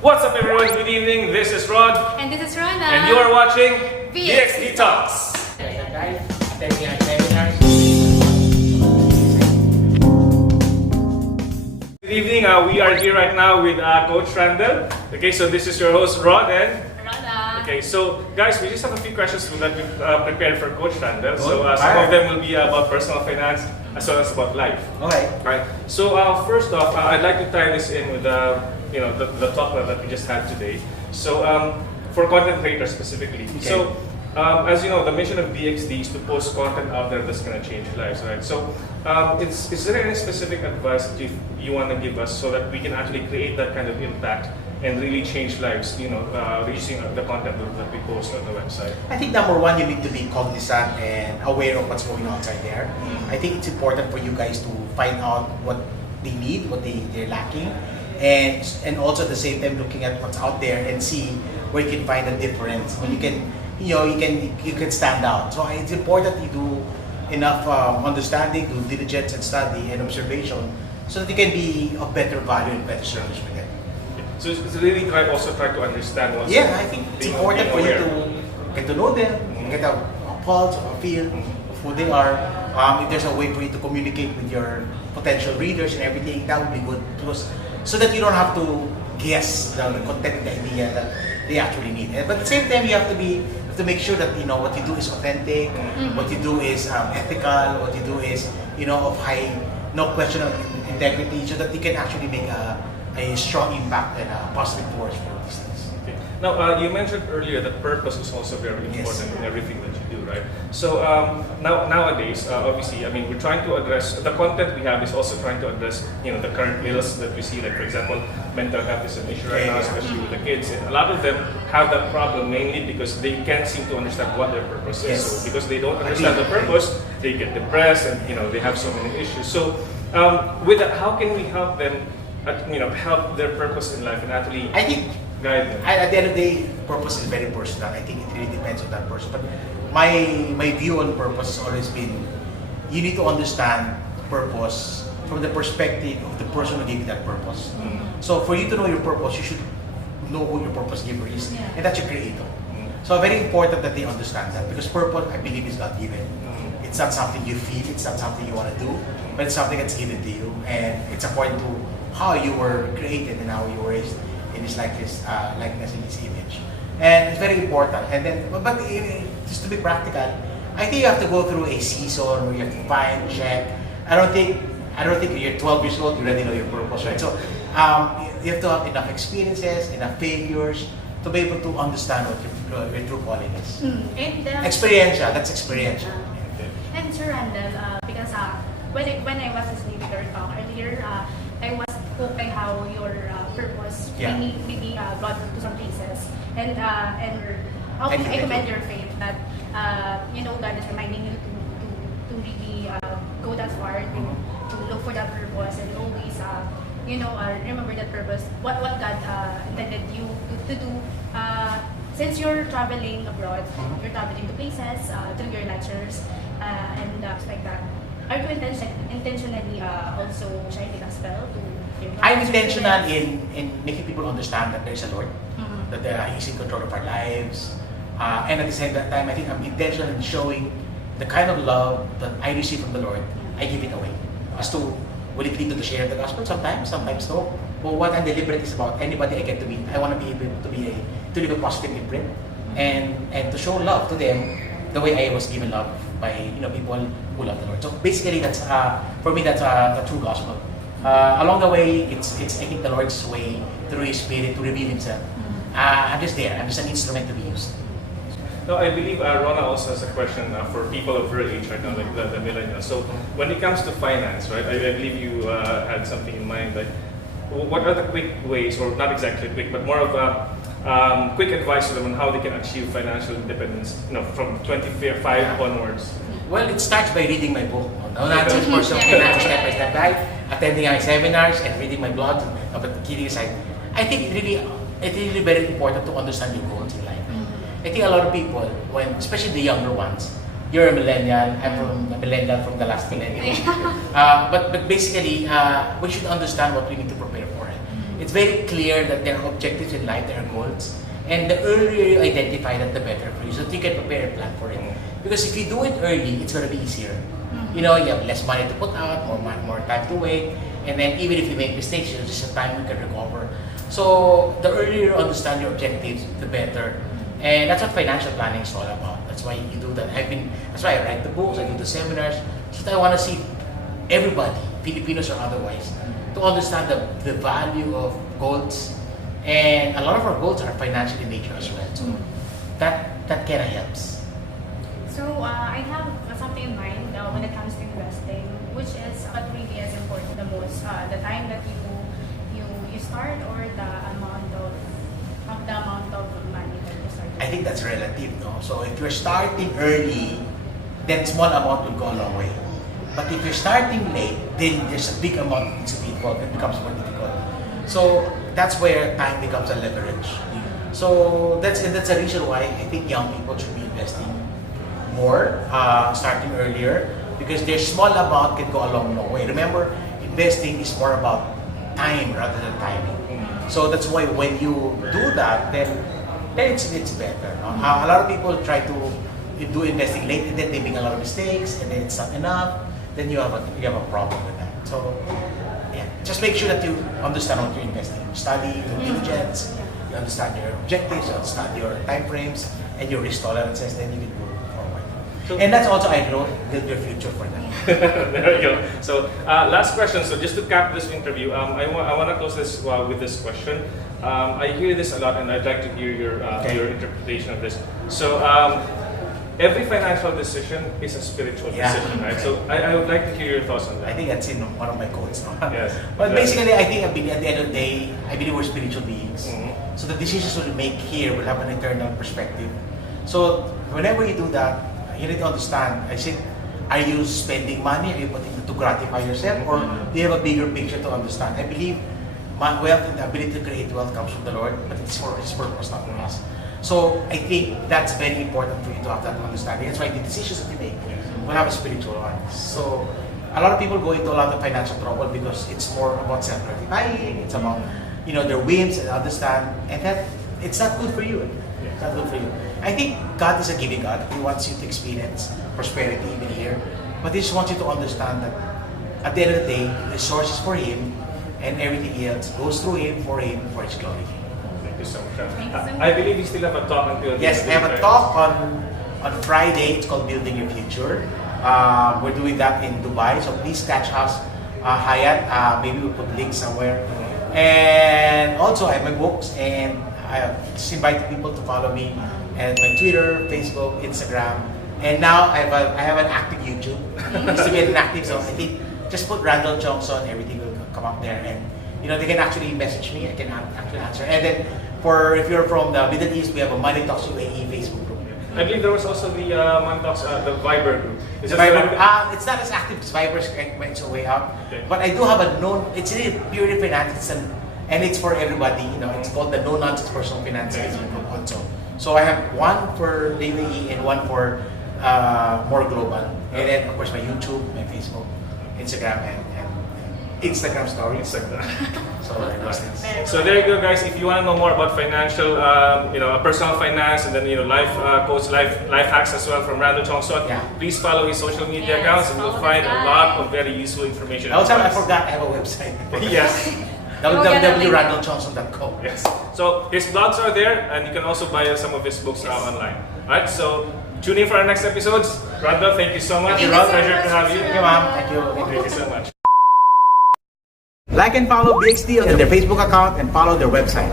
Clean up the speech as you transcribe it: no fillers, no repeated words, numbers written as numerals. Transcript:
What's up everyone, good evening, this is Rod. And this is Rona. And you are watching BXD Talks. Guys, attending our seminars. Good evening, we are here right now with Coach Randell. Okay, so this is your host Rod and... Rona. Okay, so guys, we just have a few questions that we prepared for Coach Randell. So some of them will be about personal finance as well as about life. Okay. Right. So first off, I'd like to tie this in with the talk that we just had today. So for content creators specifically. Okay. So as you know, the mission of BXD is to post content out there that's going to change lives, right? So is there any specific advice that you want to give us so that we can actually create that kind of impact and really change lives, using the content that we post on the website? I think number one, you need to be cognizant and aware of what's going on outside there. I think it's important for you guys to find out what they need, what they're lacking, and also at the same time looking at what's out there and see where you can find a difference. When you can stand out. So it's important you do enough understanding, due diligence, and study and observation, so that you can be of better value and better service for them. So it's really try to understand what's... Yeah, I think it's important for you to get to know them, get a pulse or a feel of who they are. If there's a way for you to communicate with your potential readers and everything, that would be good, because so that you don't have to guess the content, the idea that they actually need. But at the same time, you have to make sure that what you do is authentic, what you do is ethical, what you do is of high, no question of integrity, so that you can actually make a strong impact and a positive force for these things. Okay. Now, you mentioned earlier that purpose is also very important in everything that you do, right? So nowadays, obviously, I mean, we're trying to address the content we have is also trying to address, the current ills that we see. Like, for example, mental health is an issue right now, especially with the kids. And a lot of them have that problem mainly because they can't seem to understand what their purpose is. So because they don't understand the purpose, they get depressed and they have so many issues. So with that, how can we help them? Help their purpose in life and actually guide them. At the end of the day, purpose is very personal. I think it really depends on that person. But my view on purpose has always been, you need to understand purpose from the perspective of the person who gave you that purpose. So for you to know your purpose, you should know who your purpose giver is, and that's your creator. So very important that they understand that, because purpose, I believe, is not given. It's not something you feel, it's not something you want to do, but it's something that's given to you, and it's according to how you were created and how you were raised in His likeness, in His image. And it's very important. And then, but just to be practical, I think you have to go through a season where you have to find, check. I don't think you're 12 years old, you already know your purpose, right? So you have to have enough experiences, enough failures to be able to understand what your true calling is. Experiential, that's experiential. And Sir Randell, because when I was listening to your talk earlier, I was hooked by how your purpose maybe brought you to some places, and how I commend your faith that God is reminding you to really go that far, to look for that purpose, and always remember that purpose, what God intended you to do. Since you're traveling abroad, you're traveling to places through your lectures and stuff like that. Are you intentionally also sharing the gospel to your I'm intentional in making people understand that there's a Lord, that He's in control of our lives, and at the same time, I think I'm intentional in showing the kind of love that I receive from the Lord. I give it away. As to, will it lead to the share of the gospel? Sometimes no. But what I'm deliberate is about anybody I get to meet. I want to be able to leave a positive imprint and to show love to them the way I was given love by people who love the Lord. So basically, that's for me, that's the true gospel. Along the way, it's I think the Lord's way through His Spirit to reveal Himself. I'm just there. I'm just an instrument to be used. No, I believe Rona also has a question for people of her age right now, like the millennials. So when it comes to finance, right, I believe you had something in mind. Like, what are the quick ways, or not exactly quick, but more of a quick advice to them on how they can achieve financial independence, from 25 onwards? Well, it starts by reading my book. That's of course a step-by-step guide, attending my seminars, and reading my blog. But kidding aside, I think it's really very important to understand your goals in life. I think a lot of people, especially the younger ones, you're a millennial, I'm from a millennial from the last millennium. But basically, we should understand what we need to prepare for. it's very clear that there are objectives in life, there are goals. And the earlier you identify that, the better for you. So you can prepare and plan for it. Because if you do it early, it's going to be easier. You know, you have less money to put out, more time to wait. And then even if you make mistakes, there's just a time you can recover. So the earlier you understand your objectives, the better. And that's what financial planning is all about. That's why you do that. That's why I write the books, I do the seminars. So that I want to see everybody, Filipinos or otherwise, to understand the value of goals. And a lot of our goals are financial in nature as well. So that kind of helps. So I have something in mind when it comes to investing, which is what really is important the most: the time that you start, or the amount of money that you start. I think that's relative, no? So if you're starting early, then small amount will go a long way. But if you're starting late, then there's a big amount that needs to be involved. It becomes more difficult. So that's where time becomes a leverage. So that's a reason why I think young people should be investing more, starting earlier, because their small amount can go a long way. Remember, investing is more about time rather than timing. So that's why when you do that, then it's better. No? A lot of people try to do investing late, and then they make a lot of mistakes, and then it's not enough. Then you have a problem with that. So yeah, just make sure that you understand what you're investing. Study, do diligence, you understand your objectives, you understand your time frames, and your risk tolerances, then you can go forward. And that's also, I know, build your future for them. There you go. So last question. So just to cap this interview, I want to close this with this question. I hear this a lot, and I'd like to hear your interpretation of this. So every financial decision is a spiritual decision, right? So I would like to hear your thoughts on that. I think that's in one of my quotes. No? Yes. But basically, I think at the end of the day, I believe we're spiritual beings. So the decisions we make here will have an eternal perspective. So whenever you do that, you need to understand, I said, are you spending money? Are you putting it to gratify yourself? Or do you have a bigger picture to understand? I believe wealth and the ability to create wealth comes from the Lord, but it's for His purpose, not for us. So I think that's very important for you to have that understanding. That's why the decisions that you make will have a spiritual one. So a lot of people go into a lot of financial trouble because it's more about self-gratifying. It's about their whims and understand, and that it's not good for you. It's not good for you. I think God is a giving God. He wants you to experience prosperity even here, but He just wants you to understand that at the end of the day, the source is for Him, and everything else goes through Him, for His glory. Thank you so much. I believe you still have a talk until Yes, I have a talk on Friday. It's called Building Your Future. We're doing that in Dubai, so please catch us, Hyatt. Maybe we'll put links somewhere. And also, I have my books, and I just invite people to follow me and my Twitter, Facebook, Instagram, and now I have an active YouTube. Used to be inactive, so I think just put Randell Tiongson, everything will come up there, and they can actually message me. I can actually answer. And then if you're from the Middle East, we have a Money Talks UAE Facebook group. I believe there was also the Money Talks, the Viber group. It's not as active as Viber, went way up. Okay. But I do have it's really purely finance, and it's for everybody. It's called the No Nonsense Personal Finance Facebook group also. So I have one for the UAE and one for more global. And then of course my YouTube, my Facebook, Instagram, and Instagram stories. So there you go, guys. If you want to know more about financial, personal finance, and then life coach, life hacks as well from Randell Tiongson, please follow his social media accounts, and you'll find a lot of very useful information. Also, I forgot I have a website. Yes. www.randelltiongson.com. Yes. So his blogs are there, and you can also buy some of his books online. Alright, so tune in for our next episodes. Randell, thank you so much. Thank you so Pleasure much. to have you. Thank you, ma'am. Thank you. Thank you so much. Like and follow BXD on their Facebook account and follow their website.